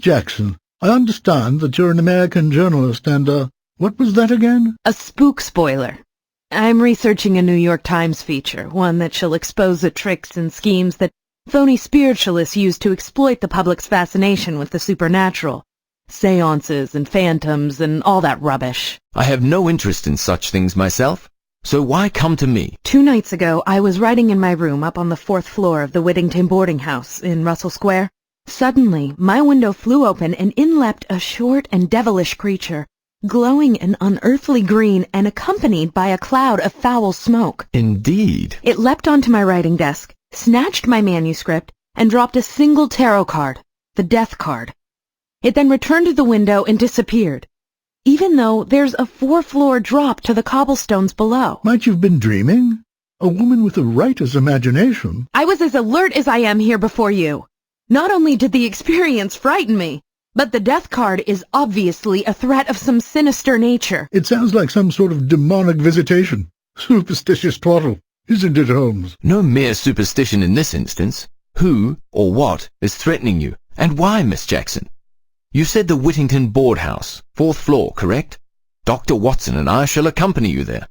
Jackson, I understand that you're an American journalist and, what was that again? A spook spoiler. I'm researching a New York Times feature, one that shall expose the tricks and schemes that phony spiritualists use to exploit the public's fascination with the supernatural. Seances and phantoms and all that rubbish. I have no interest in such things myself, so why come to me? 2 nights ago, I was writing in my room up on the 4th floor of the Whittington boarding house in Russell Square. Suddenly, my window flew open and in leapt a short and devilish creature, glowing an unearthly green and accompanied by a cloud of foul smoke. Indeed. It leapt onto my writing desk, snatched my manuscript, and dropped a single tarot card, the death card. It then returned to the window and disappeared, even though there's a 4-floor drop to the cobblestones below. Might you've been dreaming? A woman with a writer's imagination. I was as alert as I am here before you. Not only did the experience frighten me, but the death card is obviously a threat of some sinister nature. It sounds like some sort of demonic visitation. Superstitious twaddle, isn't it, Holmes? No mere superstition in this instance. Who or what is threatening you, and why, Miss Jackson? You said the Whittington board house, 4th floor, correct? Dr. Watson and I shall accompany you there.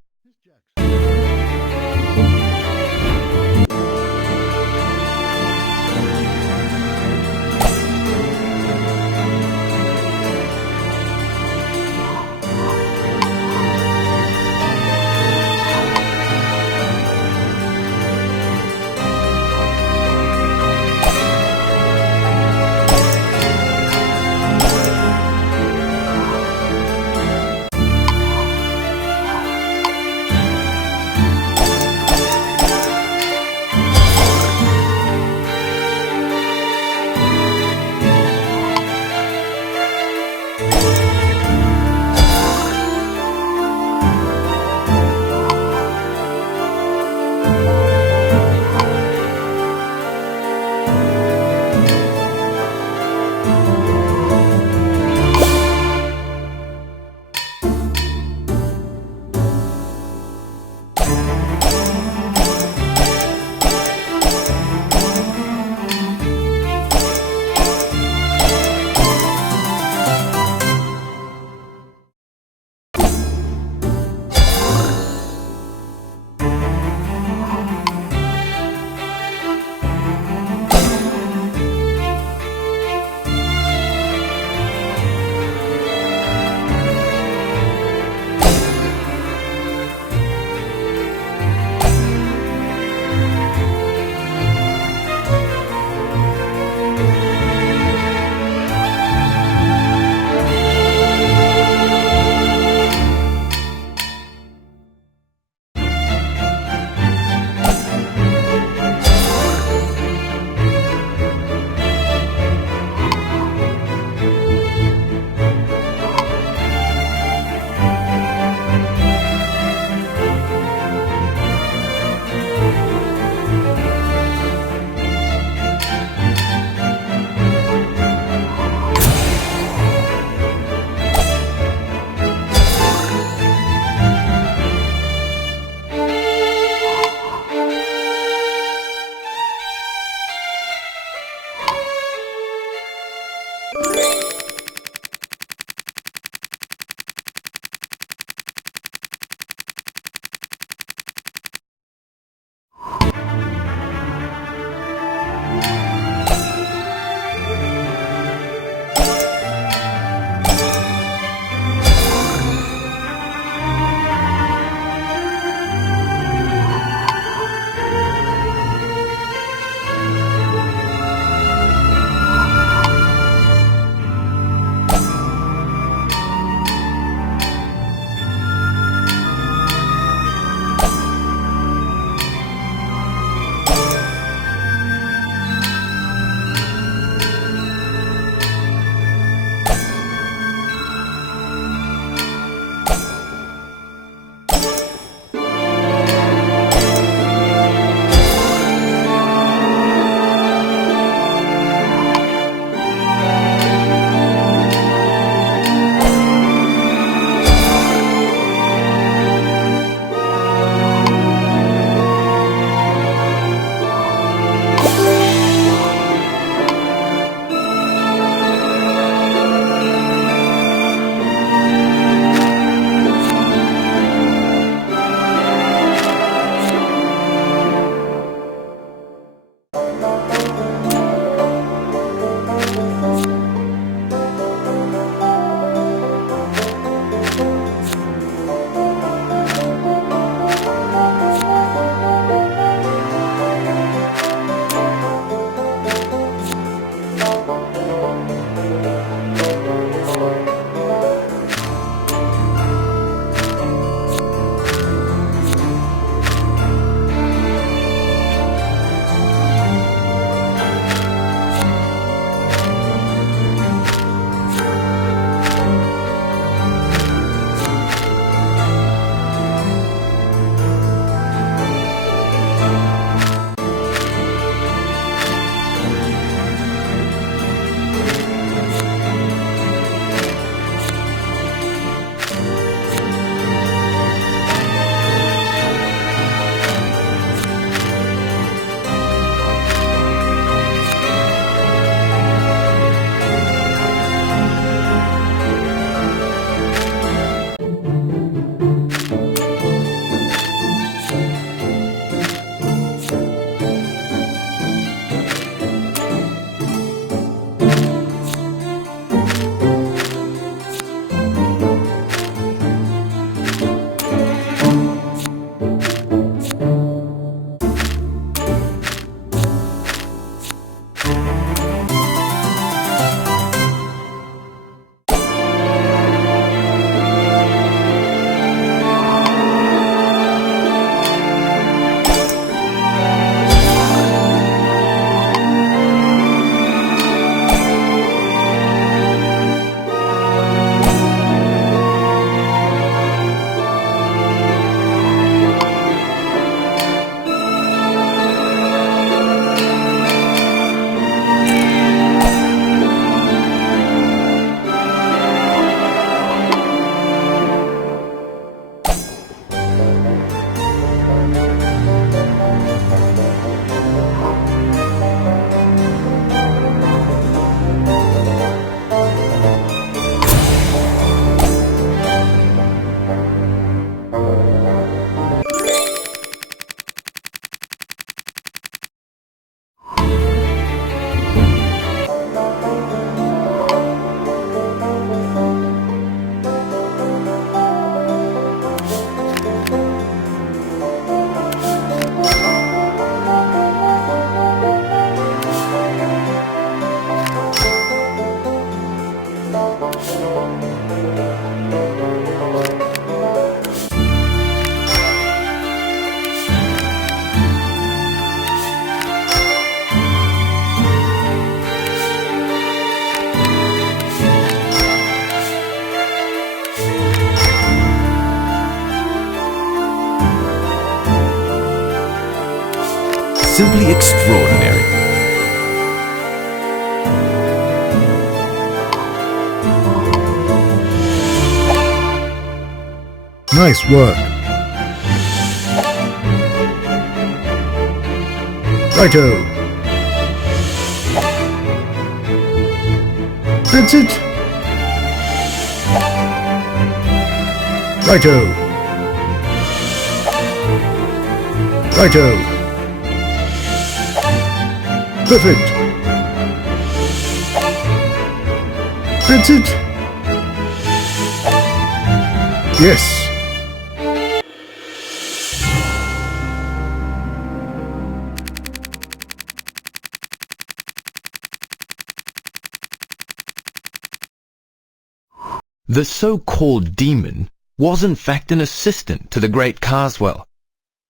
simply extraordinary. Nice work. Righto. That's it. Righto. Righto. Perfect. That's it. Yes. The so-called demon was in fact an assistant to the great Carswell.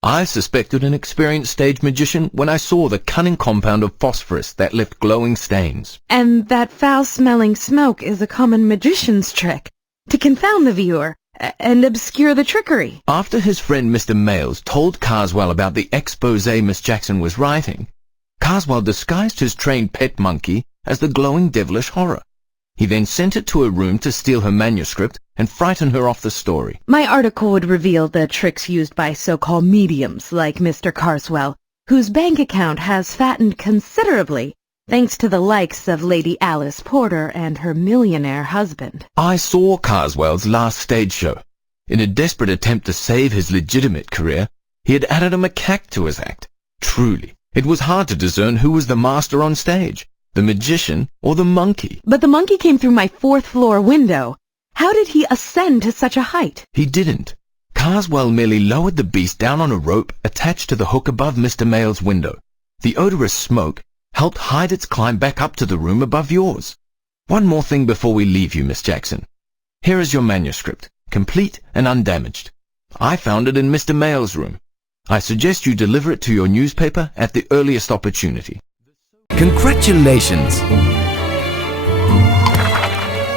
I suspected an experienced stage magician when I saw the cunning compound of phosphorus that left glowing stains. And that foul-smelling smoke is a common magician's trick, to confound the viewer and obscure the trickery. After his friend Mr. Males told Carswell about the exposé Miss Jackson was writing, Carswell disguised his trained pet monkey as the glowing devilish horror. He then sent it to her room to steal her manuscript and frighten her off the story. My article would reveal the tricks used by so-called mediums like Mr. Carswell, whose bank account has fattened considerably thanks to the likes of Lady Alice Porter and her millionaire husband. I saw Carswell's last stage show. In a desperate attempt to save his legitimate career, he had added a macaque to his act. Truly, it was hard to discern who was the master on stage, the magician or the monkey. But the monkey came through my fourth-floor window. How did he ascend to such a height? He didn't. Carswell merely lowered the beast down on a rope attached to the hook above Mr. Male's window. The odorous smoke helped hide its climb back up to the room above yours. One more thing before we leave you, Miss Jackson. Here is your manuscript, complete and undamaged. I found it in Mr. Male's room. I suggest you deliver it to your newspaper at the earliest opportunity. Congratulations!